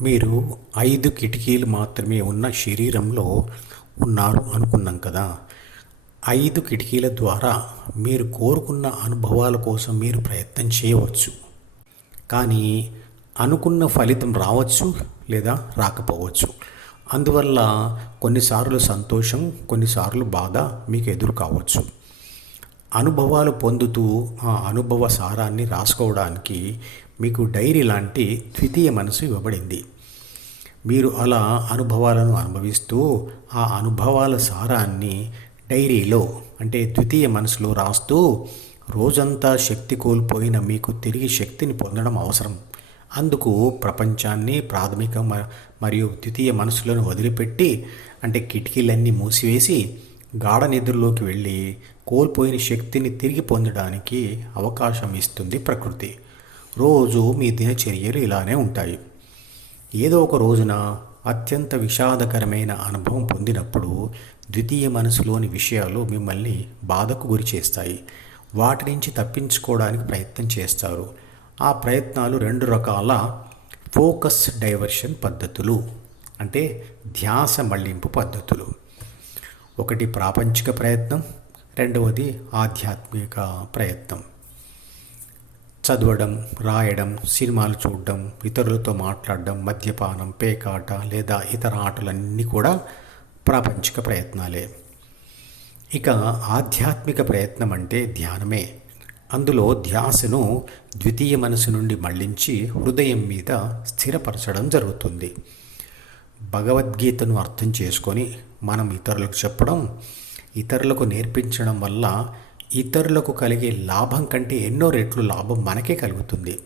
మీరు ఐదు కిటికీలు మాత్రమే ఉన్న శరీరంలో ఉన్నారు అనుకున్నాం కదా. ఐదు కిటికీల ద్వారా మీరు కోరుకున్న అనుభవాల కోసం మీరు ప్రయత్నం చేయవచ్చు. కానీ అనుకున్న ఫలితం రావచ్చు లేదా రాకపోవచ్చు. అందువల్ల కొన్నిసార్లు సంతోషం కొన్నిసార్లు బాధ మీకు ఎదురు కావచ్చు. అనుభవాలు పొందుతూ ఆ అనుభవ సారాన్ని రాసుకోవడానికి మీకు డైరీ లాంటి ద్వితీయ మనసు ఇవ్వబడింది. మీరు అలా అనుభవాలను అనుభవిస్తూ ఆ అనుభవాల సారాన్ని డైరీలో అంటే ద్వితీయ మనసులో రాస్తూ రోజంతా శక్తి కోల్పోయిన మీకు తిరిగి శక్తిని పొందడం అవసరం. అందుకు ప్రపంచాన్ని ప్రాథమిక మ- మరియు ద్వితీయ మనసులను వదిలిపెట్టి అంటే కిటికీలన్నీ మూసివేసి గాఢ నిద్రలోకి వెళ్ళి కోల్పోయిన శక్తిని తిరిగి పొందడానికి అవకాశం ఇస్తుంది ప్రకృతి. రోజు మీ దినచర్యలు ఇలానే ఉంటాయి. ఏదో ఒక రోజున అత్యంత విషాదకరమైన అనుభవం పొందినప్పుడు ద్వితీయ మనసులోని విషయాలు మిమ్మల్ని బాధకు గురి చేస్తాయి. వాటి నుంచి తప్పించుకోవడానికి ప్రయత్నం చేస్తారు. ఆ ప్రయత్నాలు రెండు రకాల ఫోకస్ డైవర్షన్ పద్ధతులు అంటే ధ్యాస మళ్ళింపు పద్ధతులు. ఒకటి ప్రాపంచిక ప్రయత్నం రెండవది ఆధ్యాత్మిక ప్రయత్నం. చదవడం రాయడం సినిమాలు చూడడం ఇతరులతో మాట్లాడడం మద్యపానం పేకాట లేదా ఇతర ఆటలన్నీ కూడా ప్రాపంచిక ప్రయత్నాలే. ఇక ఆధ్యాత్మిక ప్రయత్నం అంటే ధ్యానమే. అందులో ధ్యాసను ద్వితీయ మనసు నుండి మళ్ళించి హృదయం మీద స్థిరపరచడం జరుగుతుంది. భగవద్గీతను అర్థం చేసుకొని మనం ఇతరులకు చెప్పడం ఇతరులకు నేర్పించడం వల్ల ఇతరులకు కలిగే లాభం కంటే ఎన్నో రెట్లు లాభం మనకే కలుగుతుంది.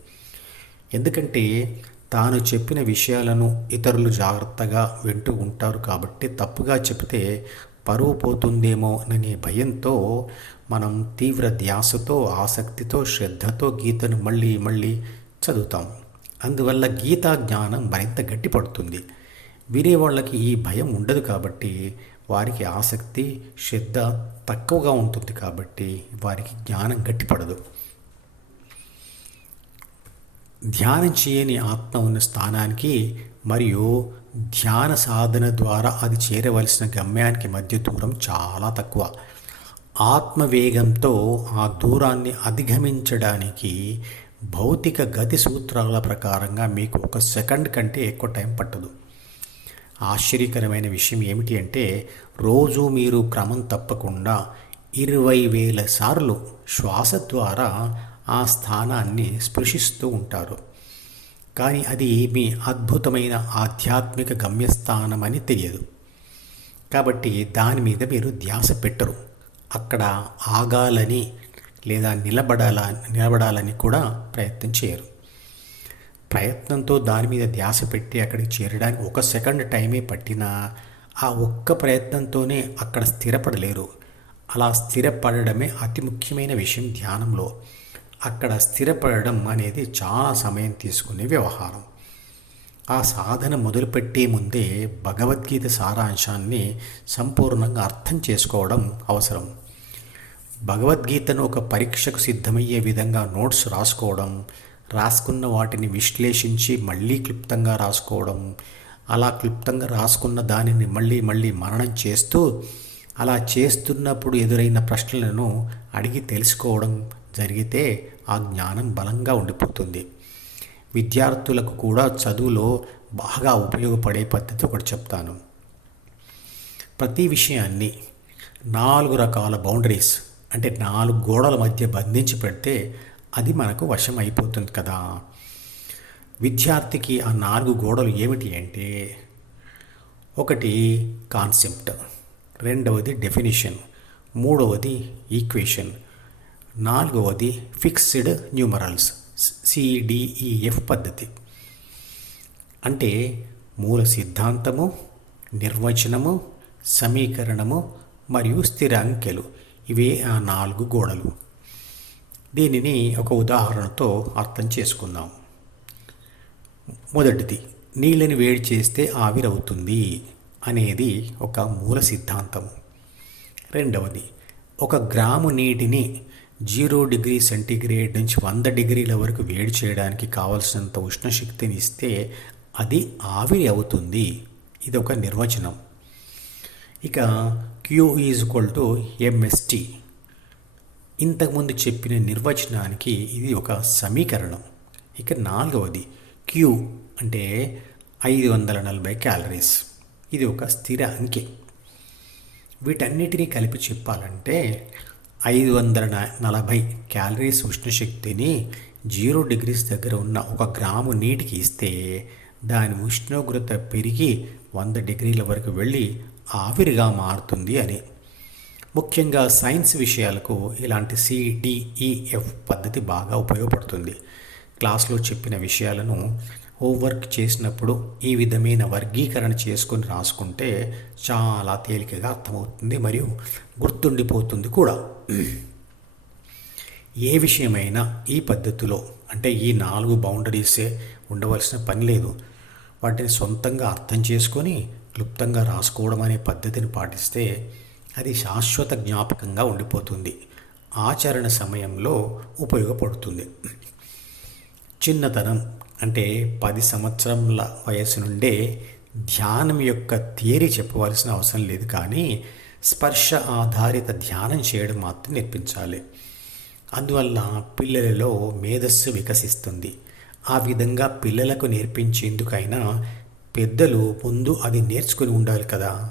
ఎందుకంటే తాను చెప్పిన విషయాలను ఇతరులు జాగ్రత్తగా వింటూ ఉంటారు కాబట్టి తప్పుగా చెప్తే పరువు పోతుందేమో అనే భయంతో మనం తీవ్ర ధ్యాసతో ఆసక్తితో శ్రద్ధతో గీతను మళ్ళీ మళ్ళీ చదువుతాం. అందువల్ల గీతా జ్ఞానం మరింత గట్టిపడుతుంది. వినే వాళ్ళకి ఈ భయం ఉండదు కాబట్టి వారికి ఆసక్తి శ్రద్ధ తక్కువగా ఉంటుంది కాబట్టి వారికి జ్ఞానం గట్టిపడదు. ధ్యానం చేయని ఆత్మ ఉన్న స్థానానికి మరియు ధ్యాన సాధన ద్వారా అది చేరవలసిన గమ్యానికి మధ్య దూరం చాలా తక్కువ. ఆత్మవేగంతో ఆ దూరాన్ని అధిగమించడానికి భౌతిక గతి సూత్రాల ప్రకారంగా మీకు ఒక సెకండ్ కంటే ఎక్కువ టైం పట్టదు. ఆశ్చర్యకరమైన విషయం ఏమిటి అంటే రోజు మీరు క్రమం తప్పకుండా ఇరవై వేల సార్లు శ్వాస ద్వారా ఆ స్థానాన్ని స్పృశిస్తూ ఉంటారు. కానీ అది మీ అద్భుతమైన ఆధ్యాత్మిక గమ్యస్థానమని తెలియదు. కాబట్టి దాని మీద మీరు ధ్యాస పెట్టరు. అక్కడ ఆగాలని లేదా నిలబడాల నిలబడాలని కూడా ప్రయత్నం చేయరు. ప్రయత్నంతో దాని మీద ధ్యాస పెట్టి అక్కడికి చేరడానికి ఒక సెకండ్ టైమే పట్టినా ఆ ఒక్క ప్రయత్నంతోనే అక్కడ స్థిరపడలేరు. అలా స్థిరపడడమే అతి ముఖ్యమైన విషయం ధ్యానంలో. అక్కడ స్థిరపడడం అనేది చాలా సమయం తీసుకునే వ్యవహారం. ఆ సాధన మొదలుపెట్టే ముందే భగవద్గీత సారాంశాన్ని సంపూర్ణంగా అర్థం చేసుకోవడం అవసరం. భగవద్గీతను ఒక పరీక్షకు సిద్ధమయ్యే విధంగా నోట్స్ రాసుకోవడం రాసుకున్న వాటిని విశ్లేషించి మళ్ళీ క్లుప్తంగా రాసుకోవడం అలా క్లుప్తంగా రాసుకున్న దానిని మళ్ళీ మళ్ళీ మననం చేస్తూ అలా చేస్తున్నప్పుడు ఎదురైన ప్రశ్నలను అడిగి తెలుసుకోవడం జరిగితే ఆ జ్ఞానం బలంగా ఉండిపోతుంది. విద్యార్థులకు కూడా చదువులో బాగా ఉపయోగపడే పద్ధతి ఒకటి చెప్తాను. ప్రతి విషయాన్ని నాలుగు రకాల బౌండరీస్ అంటే నాలుగు గోడల మధ్య బంధించి పెడితే అది మనకు వశం అయిపోతుంది కదా. విద్యార్థికి ఆ నాలుగు గోడలు ఏమిటి అంటే ఒకటి కాన్సెప్ట్ రెండవది డెఫినిషన్ మూడవది ఈక్వేషన్ నాలుగవది ఫిక్స్డ్ న్యూమరల్స్ సిడిఈఎఫ్ పద్ధతి. అంటే మూల సిద్ధాంతము నిర్వచనము సమీకరణము మరియు స్థిర అంకెలు ఇవే ఆ నాలుగు గోడలు. దీనిని ఒక ఉదాహరణతో అర్థం చేసుకుందాం. మొదటిది నీళ్ళని వేడి చేస్తే ఆవిరవుతుంది అనేది ఒక మూల సిద్ధాంతం. రెండవది ఒక గ్రాము నీటిని జీరో డిగ్రీ సెంటీగ్రేడ్ నుంచి వంద డిగ్రీల వరకు వేడి చేయడానికి కావలసినంత ఉష్ణశక్తిని ఇస్తే అది ఆవిరి అవుతుంది. ఇది ఒక నిర్వచనం. ఇక Q is equal to MST ఇంతకుముందు చెప్పిన నిర్వచనానికి ఇది ఒక సమీకరణం. ఇక నాలుగవది క్యూ అంటే ఐదు వందల నలభై క్యాలరీస్ ఇది ఒక స్థిర అంకె. వీటన్నిటినీ కలిపి చెప్పాలంటే ఐదు వందల నలభై క్యాలరీస్ ఉష్ణశక్తిని జీరో డిగ్రీస్ దగ్గర ఉన్న ఒక గ్రాము నీటికి ఇస్తే దాని ఉష్ణోగ్రత పెరిగి వంద డిగ్రీల వరకు వెళ్ళి ఆవిరిగా మారుతుంది అని. ముఖ్యంగా సైన్స్ విషయాలకు ఇలాంటి సిడిఈఎఫ్ పద్ధతి బాగా ఉపయోగపడుతుంది. క్లాస్లో చెప్పిన విషయాలను హోంవర్క్ చేసినప్పుడు ఈ విధమైన వర్గీకరణ చేసుకొని రాసుకుంటే చాలా తేలికగా అర్థమవుతుంది మరియు గుర్తుండిపోతుంది కూడా. ఏ విషయమైనా ఈ పద్ధతిలో అంటే ఈ నాలుగు బౌండరీసే ఉండవలసిన పని లేదు. వాటిని సొంతంగా అర్థం చేసుకొని క్లుప్తంగా రాసుకోవడం అనే పద్ధతిని పాటిస్తే అది శాశ్వత జ్ఞాపకంగా ఉండిపోతుంది. ఆచరణ సమయంలో ఉపయోగపడుతుంది. చిన్నతనం అంటే పది సంవత్సరాల వయసు నుండే ధ్యానం యొక్క థియరీ చెప్పవలసిన అవసరం లేదు కానీ స్పర్శ ఆధారిత ధ్యానం చేయడం మాత్రం నేర్పించాలి. అందువల్ల పిల్లలలో మేధస్సు వికసిస్తుంది. ఆ విధంగా పిల్లలకు నేర్పించేందుకైనా పెద్దలు ముందు అది నేర్చుకుని ఉండాలి కదా.